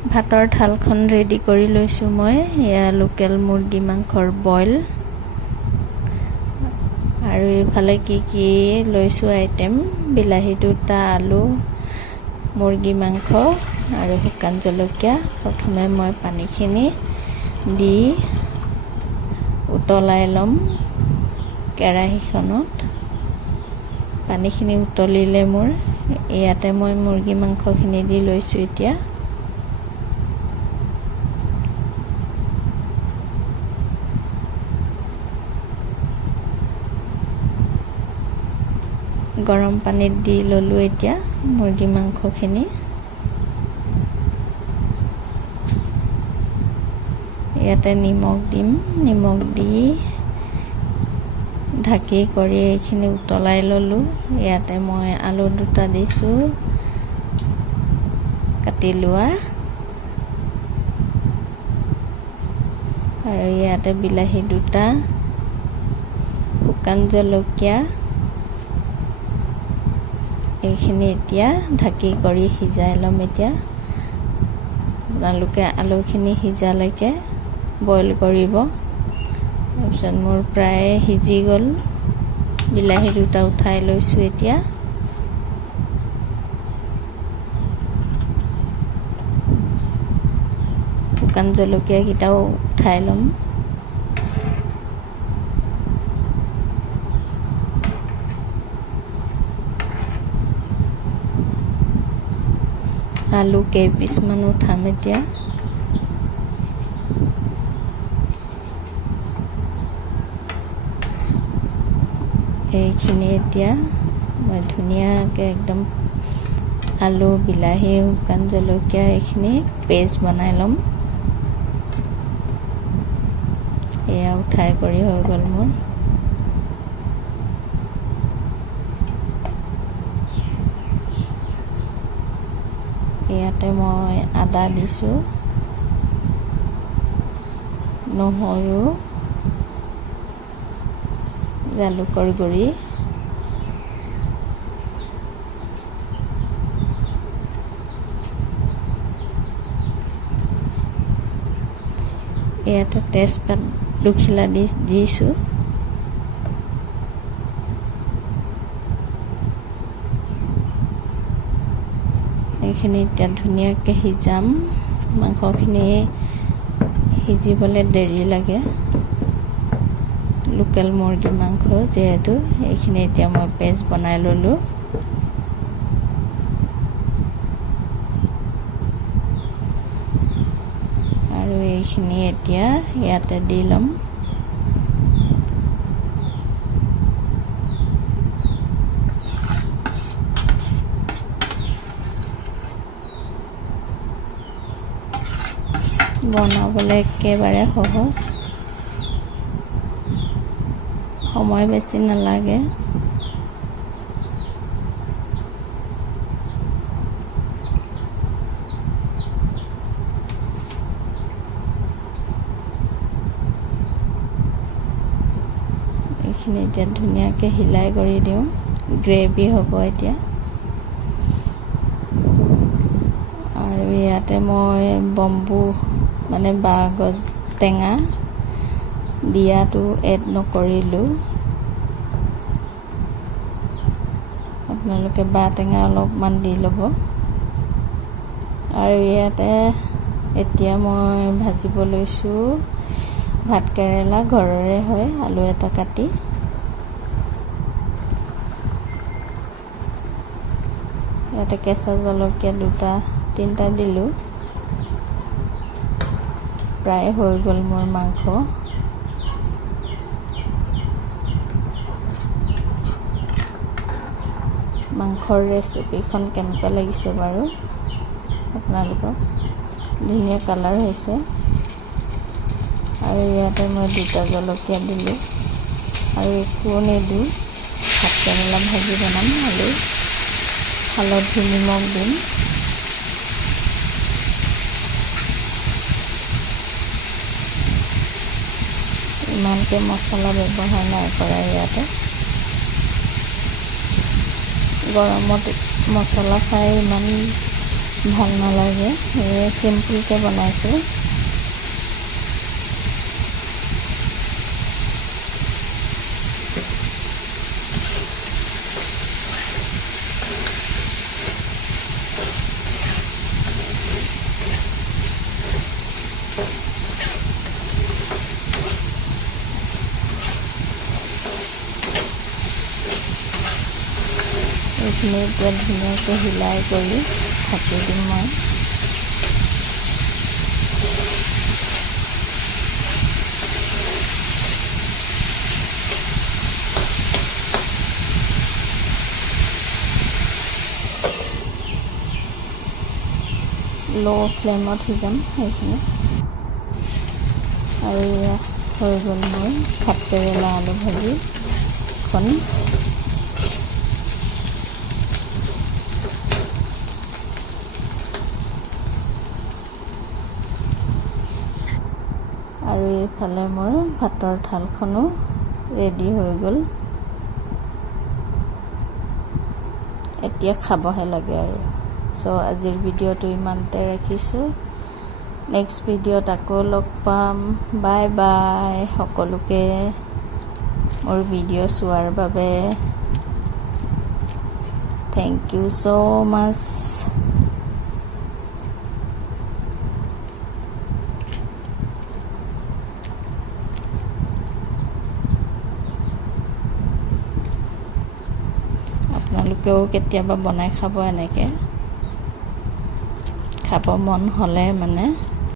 ভাতৰ থালখন ৰেডি কৰি লৈছোঁ মই। এয়া লোকেল মুৰ্গী মাংসৰ বইল। আৰু এইফালে কি লৈছোঁ আইটেম, বিলাহী 2টা, আলু, মুৰ্গী মাংস আৰু শুকান জলকীয়া। প্ৰথমে মই পানীখিনি দি উতলাই ল'ম কেৰাহীখনত। পানীখিনি উতলিলে মোৰ ইয়াতে মই মুৰ্গী মাংসখিনি দি লৈছোঁ এতিয়া। গৰম পানীত দি ল'লোঁ এতিয়া মুৰ্গী মাংসখিনি। ইয়াতে নিমখ দিম, নিমখ দি ঢাকি কৰি এইখিনি উতলাই ল'লোঁ। ইয়াতে মই আলু 2টা দিছোঁ কাটি লোৱা, আৰু ইয়াতে বিলাহী 2টা, শুকান জলকীয়া, এইখিনি এতিয়া ঢাকি কৰি সিজাই ল'ম। এতিয়া আপোনালোকে আলুখিনি সিজালৈকে বইল কৰিব। তাৰপিছত মোৰ প্ৰায় সিজি গ'ল। বিলাহী 2টা উঠাই লৈছোঁ এতিয়া। শুকান জলকীয়াকেইটাও উঠাই ল'ম। আলু কেইপিচমান উঠাম এতিয়া। এইখিনি এতিয়া মই ধুনীয়াকৈ একদম আলু, বিলাহী, শুকান জলকীয়া এইখিনি পেষ্ট বনাই ল'ম। এয়া উঠাই কৰি হৈ গ'ল মোৰ। ইয়াতে মই আদা দিছোঁ, নহৰু, জালুকৰ গুড়ি, ইয়াতে তেজপাত 2 খিলা দিছোঁ। এইখিনি এতিয়া ধুনীয়াকৈ সিজাম। মাংসখিনি সিজিবলৈ দেৰি লাগে, লোকেল মুৰ্গী মাংস যিহেতু। এইখিনি এতিয়া মই পেষ্ট বনাই ল'লোঁ। আৰু এইখিনি এতিয়া ইয়াতে দি ল'ম। বনাবলৈ একেবাৰে সহজ, সময় বেছি নালাগে। এইখিনি এতিয়া ধুনীয়াকৈ হিলাই কৰি দিওঁ। গ্ৰেভি হ'ব এতিয়া। আৰু ইয়াতে মই বম্বু মানে বাঁহগছ টেঙা দিয়াটো এড নকৰিলোঁ। আপোনালোকে বাঁহ টেঙা অলপমান দি ল'ব। আৰু ইয়াতে এতিয়া মই ভাজিব লৈছোঁ ভাত কেৰেলা, ঘৰৰে হয়, আলু 1টা কাটি। ইয়াতে কেঁচা জলকীয়া 2টা 3টা দিলোঁ। প্ৰায় হৈ গ'ল মোৰ মাংস। মাংসৰ ৰেচিপিখন কেনেকুৱা লাগিছে বাৰু আপোনালোকক? ধুনীয়া কালাৰ হৈছে। আৰু ইয়াতে মই 2টা জলকীয়া দিলোঁ। আৰু একো নিদিওঁ, ভাত কেৰেলা ভাজি বনাম। আলু, হালধি, নিমখ দিম। ইমানকৈ মছলা ব্যৱহাৰ নাই কৰা ইয়াতে। গৰমত মছলা খাই ইমান ভাল নালাগে, চিম্পুলকৈ বনাইছোঁ। এইখিনি এতিয়া ধুনীয়াকৈ হিলাই কৰি ঢাকি দিম মই। ল' ফ্লেমত সিজাম সেইখিনি। আৰু এয়া হৈ গ'ল মোৰ ভাতকেৰেলা আলু ভাজিখন। আৰু এইফালে মোৰ ভাতৰ থালখনো ৰেডি হৈ গ'ল। এতিয়া খাবহে লাগে আৰু। চ' আজিৰ ভিডিঅ'টো ইমানতে ৰাখিছোঁ। নেক্সট ভিডিঅ'ত আকৌ লগ পাম। বাই বাই সকলোকে মোৰ ভিডিঅ' চোৱাৰ বাবে থেংক ইউ ছ' মাছ। আপোনালোকেও কেতিয়াবা বনাই খাব এনেকৈ। খাব মন হ'লে মানে